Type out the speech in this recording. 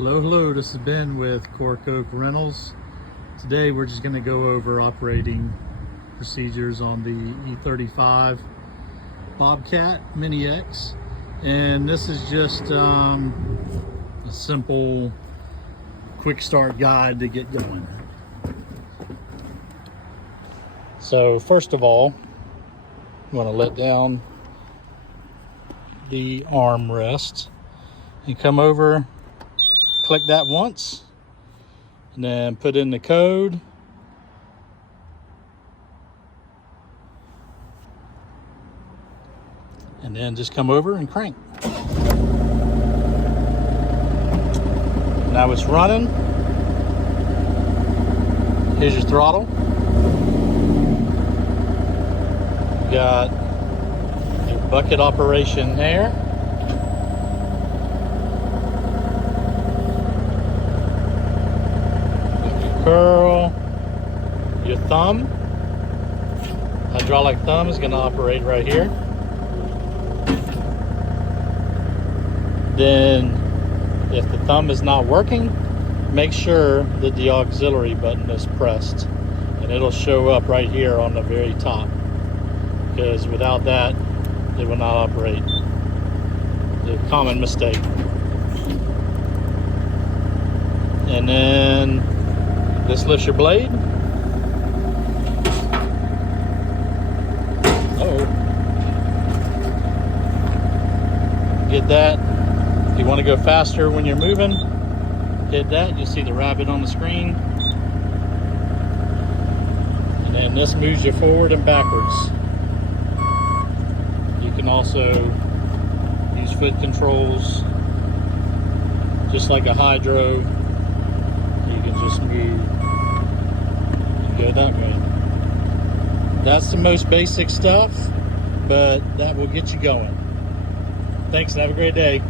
Hello, this is Ben with Cork Oak Rentals. Today we're just going to go over operating procedures on the E35 Bobcat Mini X, and this is just a simple quick start guide to get going. So first of all, you want to let down the armrest and come over, click that once, and then put in the code. And then just come over and crank. Now it's running. Here's your throttle. You got your bucket operation there. Curl, your thumb, hydraulic thumb is going to operate right here. Then if the thumb is not working, make sure that the auxiliary button is pressed, and it'll show up right here on the very top, because without that it will not operate. It's a common mistake. And then this lifts your blade. Get that. If you want to go faster when you're moving, hit that. You'll see the rabbit on the screen. And then this moves you forward and backwards. You can also use foot controls, just like a hydro. You can just move and go that way. That's the most basic stuff, but that will get you going. Thanks and have a great day.